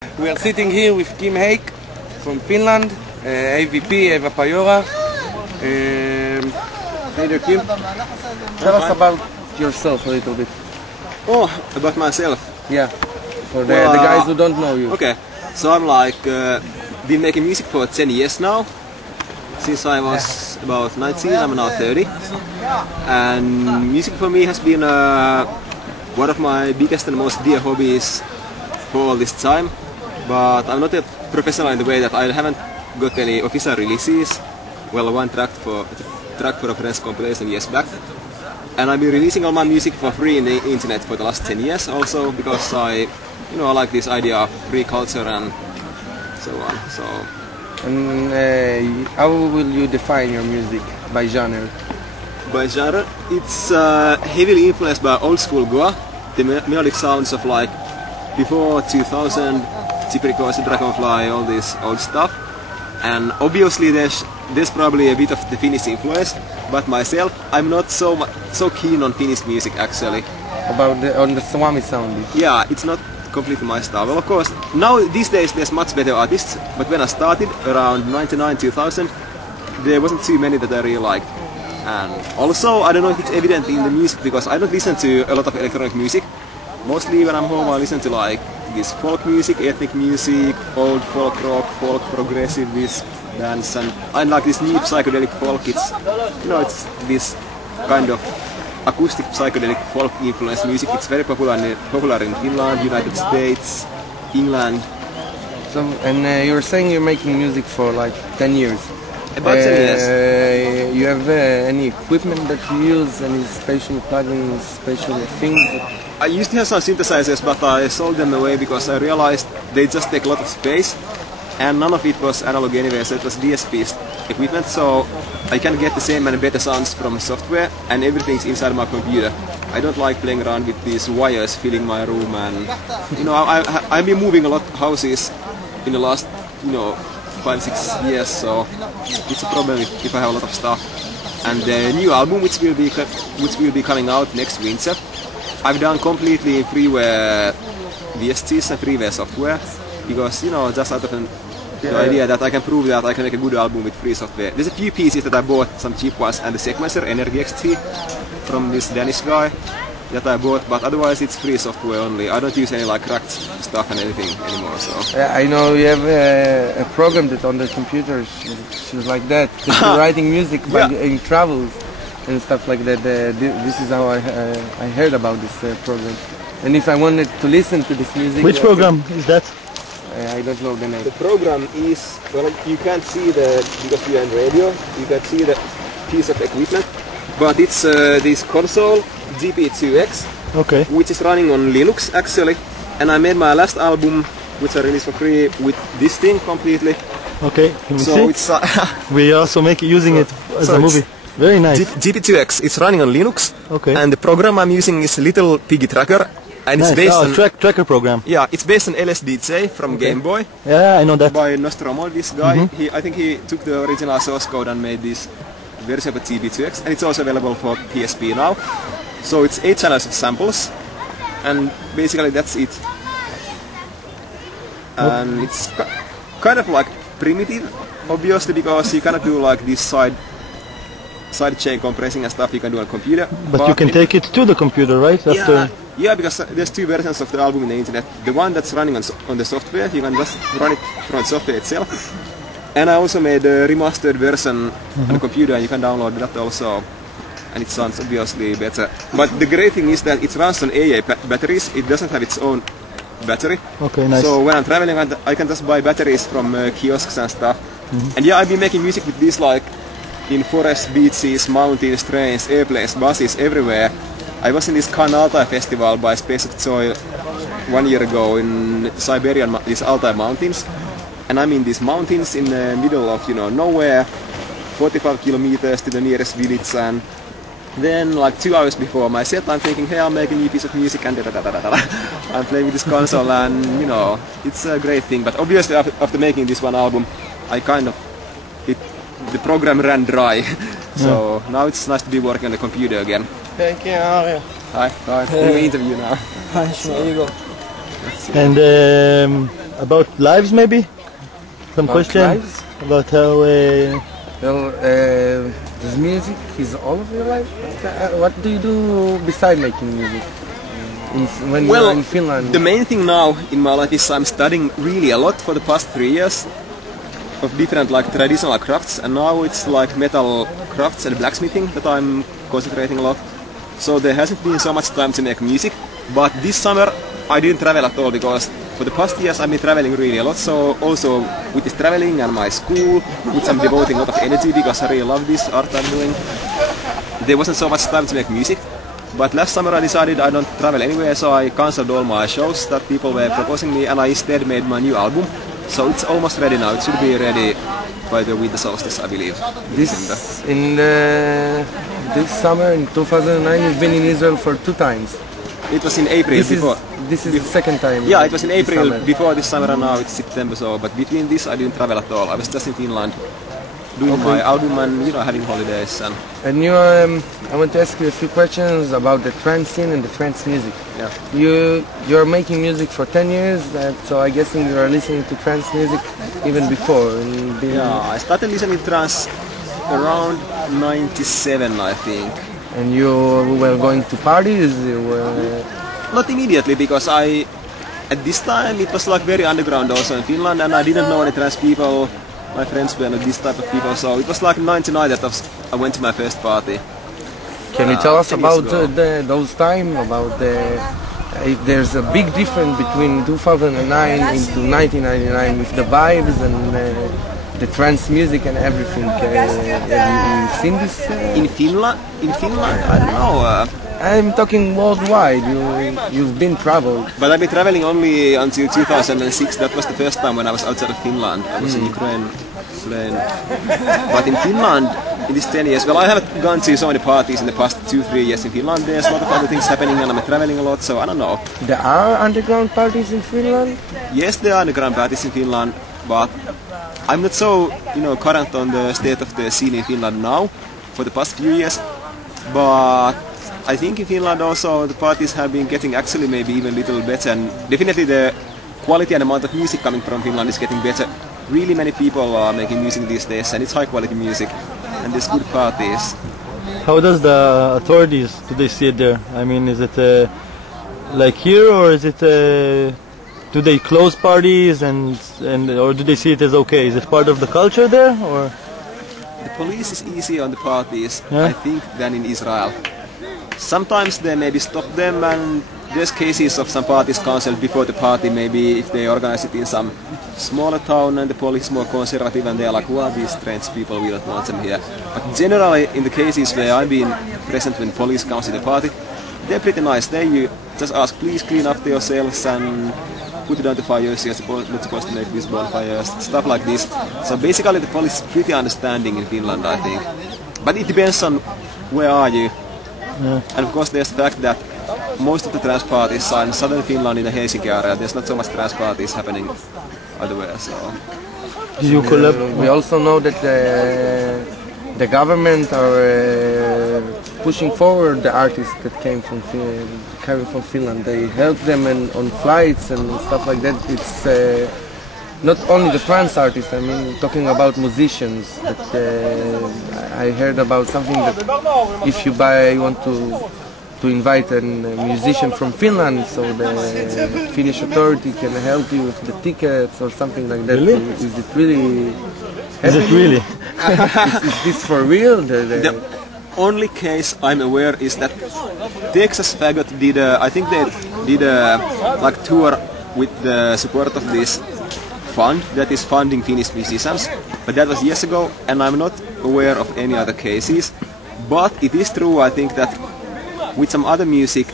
We are sitting here with Kim AVP from Finland, AVP, Eva Payora. Hey there, Kim. Tell us about yourself a little bit. Oh, about myself? Yeah, for the guys who don't know you. Okay, so I'm been making music for 10 years now. Since I was about 19, I'm now 30. And music for me has been one of my biggest and most dear hobbies for all this time. But I'm not a professional in the way that I haven't got any official releases. Well, one track for a friend's compilation years back. And I've been releasing all my music for free in the internet for the last 10 years also, because I like this idea of free culture and so on. So. And how will you define your music by genre? By genre, it's heavily influenced by old school Goa, the melodic sounds of like before 2000, Typical, Dragonfly, all this old stuff. And obviously there's probably a bit of the Finnish influence, but myself, I'm not so keen on Finnish music actually. On the Swami sound? Yeah, it's not completely my style. Well, of course, now these days there's much better artists, but when I started around 99, 2000, there wasn't too many that I really liked. And also, I don't know if it's evident in the music, because I don't listen to a lot of electronic music. Mostly when I'm home I listen to like this folk music, ethnic music, old folk rock, folk progressive, this dance, and I like this new psychedelic folk. It's this kind of acoustic psychedelic folk influenced music. It's very popular in Finland, United States, England. So, and you were saying you're making music for like 10 years. About 10 years. You have any equipment that you use, any special plugins, special things? I used to have some synthesizers, but I sold them away because I realized they just take a lot of space, and none of it was analog anyway, so it was DSP equipment, so I can get the same and better sounds from software, and everything's inside my computer. I don't like playing around with these wires filling my room, and I've been moving a lot of houses in the last 5-6 years, so it's a problem if I have a lot of stuff. And the new album, which will be coming out next winter, I've done completely in freeware VSTs and freeware software, because just out of the idea that I can prove that I can make a good album with free software. There's a few pieces that I bought, some cheap ones, and the sequencer Energy XT from this Danish guy that I bought, but otherwise it's free software only. I don't use any like cracked stuff and anything anymore. So yeah, I know you have a program that on the computer she's like that. You're writing music in travels and stuff like that. This is how I heard about this program. And if I wanted to listen to this music... Which program is that? I don't know the name. The program is, well, you can't see because we are in radio, you can't see the piece of equipment, but it's this console, GP2X, okay, which is running on Linux actually, and I made my last album, which I released for free, with this thing completely. Okay, can we see? It's, we are also using it as a movie. Very nice. GP2X, it's running on Linux, okay, and the program I'm using is Little Piggy Tracker. And it's based on tracker program. Yeah, it's based on LSDJ from Game Boy. Yeah, I know that. By Nostromo, this guy. I think he took the original source code and made this version of GP2X, and it's also available for PSP now. So it's 8 channels of samples, and basically that's it. And it's kind of like primitive, obviously, because you cannot do like this side chain compressing and stuff you can do on a computer. But you can take it to the computer, right? Yeah, because there's two versions of the album on the internet. The one that's running on the software, you can just run it from the software itself. And I also made a remastered version on the computer, and you can download that also. And it sounds obviously better. But the great thing is that it runs on AA batteries. It doesn't have its own battery. Okay, nice. So when I'm traveling, I can just buy batteries from kiosks and stuff. And yeah, I've been making music with these like in forests, beaches, mountains, trains, airplanes, buses, everywhere. I was in this Khan Altai festival by Space of Joy 1 year ago in Siberian, these Altai mountains. And I'm in these mountains in the middle of, nowhere, 45 kilometers to the nearest village. And then like 2 hours before my set, I'm thinking, hey, I'll make a new piece of music, and I'm playing with this console, and it's a great thing. But obviously after making this one album, the program ran dry. So now it's nice to be working on the computer again. Thank you, Mario. Hi, I'm doing an interview now. Hi, Igor. And about lives maybe? Some About question lives? about how... Well, this music is all of your life? What do you do beside making music? When you're in Finland? The main thing now in my life is I'm studying really a lot for the past 3 years of different like traditional crafts, and now it's like metal crafts and blacksmithing that I'm concentrating a lot. So there hasn't been so much time to make music, but this summer I didn't travel at all because for the past years I've been traveling really a lot. So also with this traveling and my school, which I'm devoting a lot of energy because I really love this art I'm doing, there wasn't so much time to make music. But last summer I decided I don't travel anywhere, so I cancelled all my shows that people were proposing me, and I instead made my new album. So it's almost ready now. It should be ready by the winter solstice, I believe. This summer in 2009 you've been in Israel for 2 times. It was in April before. This is the second time. Yeah, it was in April summer. before this summer, and now it's September. So, but between this I didn't travel at all. I was just in Finland doing my album and having holidays. And you, I want to ask you a few questions about the trance scene and the trance music. Yeah. You're making music for 10 years, so I guessing you are listening to trance music even before. Yeah, I started listening to trance around 97, I think. And you were going to parties? You were... Not immediately, because at this time it was like very underground also in Finland, and I didn't know any trance people. My friends were not this type of people, so it was like 99 that I went to my first party. Can you tell us about those time? About there's a big difference between 2009 into 1999 with the vibes and the trance music and everything. Have you seen this? In Finland, I don't know. I'm talking worldwide. You've been traveled. But I've been traveling only until 2006. That was the first time when I was outside of Finland. I was in Ukraine. But in Finland, in these 10 years, well, I haven't gone to so many parties in the past 2-3 years in Finland. There's a lot of other things happening, and I'm traveling a lot, so I don't know. There are underground parties in Finland? Yes, there are underground parties in Finland, but I'm not so, current on the state of the scene in Finland now for the past few years. But I think in Finland also the parties have been getting actually maybe even a little better, and definitely the quality and amount of music coming from Finland is getting better. Really many people are making music these days, and it's high quality music, and there's good parties. How does the authorities, do they see it there? I mean, is it like here, or is it, do they close parties or do they see it as okay? Is it part of the culture there, or? The police is easier on the parties, Yeah? I think, than in Israel. Sometimes they maybe stop them, and there's cases of some parties cancelled before the party, maybe if they organize it in some smaller town and the police is more conservative and they're like, who are these strange people, we don't want them here. But generally in the cases where I've been present when police comes to the party, they're pretty nice. They just ask, please clean up yourselves and put it on the fires, you're not supposed to make these bonfires, stuff like this. So basically the police is pretty understanding in Finland, I think. But it depends on where are you. Yeah. And of course there's the fact that most of the trance parties are in southern Finland, in the Helsinki area. There's not so much trance parties happening otherwhere. So we also know that the government are pushing forward the artists that came from Finland. They help them on flights and stuff like that. It's not only the trance artists. I mean, talking about musicians. That I heard about something that if you want to invite a musician from Finland, so the Finnish authority can help you with the tickets or something like that. Really? Is it really? Is it really? Is this for real? the only case I'm aware is that Texas Faggot did, I think they did a tour with the support of this fund that is funding Finnish musicians, but that was years ago, and I'm not aware of any other cases. But it is true, I think, that with some other music,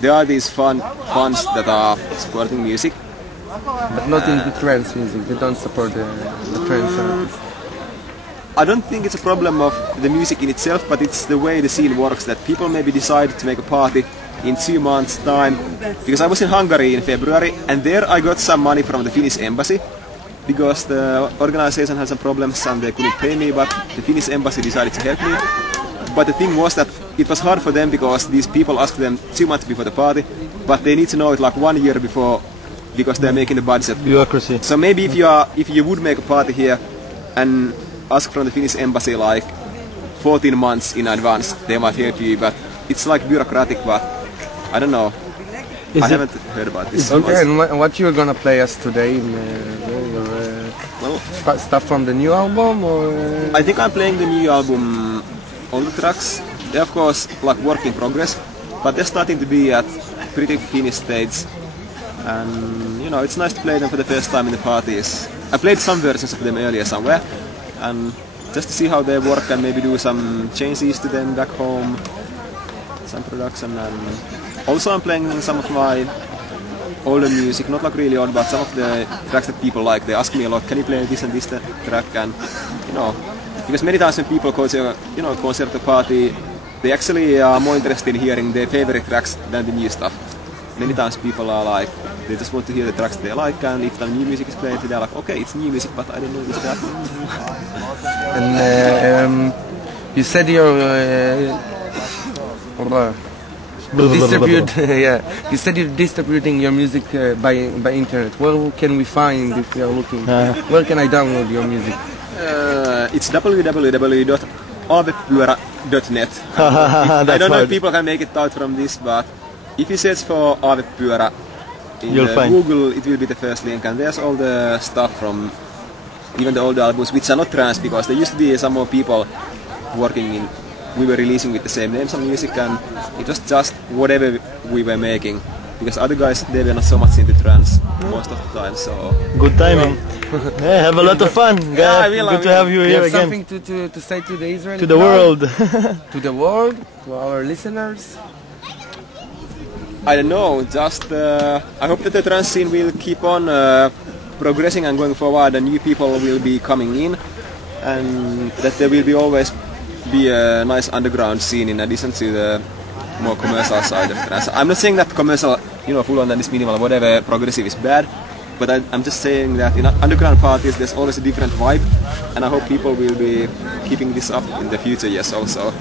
there are these funds that are supporting music. But not in the trance music, they don't support the trance artists. I don't think it's a problem of the music in itself, but it's the way the scene works, that people maybe decide to make a party in 2 months' time. Because I was in Hungary in February, and there I got some money from the Finnish embassy, because the organization had some problems and they couldn't pay me, but the Finnish embassy decided to help me. But the thing was that it was hard for them because these people asked them 2 months before the party, but they need to know it like 1 year before because they're making the budget. Bureaucracy. So maybe if you would make a party here and ask from the Finnish embassy like 14 months in advance, they might help you, but it's like bureaucratic, but I don't know. I haven't heard about this. Okay, and what you're gonna play us today? Stuff from the new album, or? I think I'm playing the new album, all the tracks. They're of course like work in progress, but they're starting to be at pretty finished stage. And you know, it's nice to play them for the first time in the parties. I played some versions of them earlier somewhere, and just to see how they work and maybe do some changes to them back home, some production. And also I'm playing some of my older music, not like really old, but some of the tracks that people like. They ask me a lot, can you play this and this track? And you know, because many times when people go to concert or party, they actually are more interested in hearing their favorite tracks than the new stuff. Many times people are like, they just want to hear the tracks they like, and if the new music is played, they're like, okay, it's new music, but I don't know this track. And you said you're you said you're distributing your music by internet. Where can we find if we are looking? Where can I download your music? It's www.avpyörä.net. I don't know if people can make it out from this, but if you search for AVP in Google, it will be the first link, and there's all the stuff from even the old albums, which are not trance, because there used to be some more people working in. We were releasing with the same names of music, and it was just whatever we were making, because other guys, they were not so much into trance most of the time. So good timing. Yeah, have a lot of fun. Yeah, good to have you here have again. Something to say to the Israeli to the crowd? world. To the world, to our listeners. I don't know, just I hope that the trance scene will keep on progressing and going forward, and new people will be coming in, and that there will be always be a nice underground scene in addition to the more commercial side of trance. I'm not saying that commercial, full on and this minimal, whatever, progressive is bad, but I'm just saying that in underground parties there's always a different vibe, and I hope people will be keeping this up in the future years also.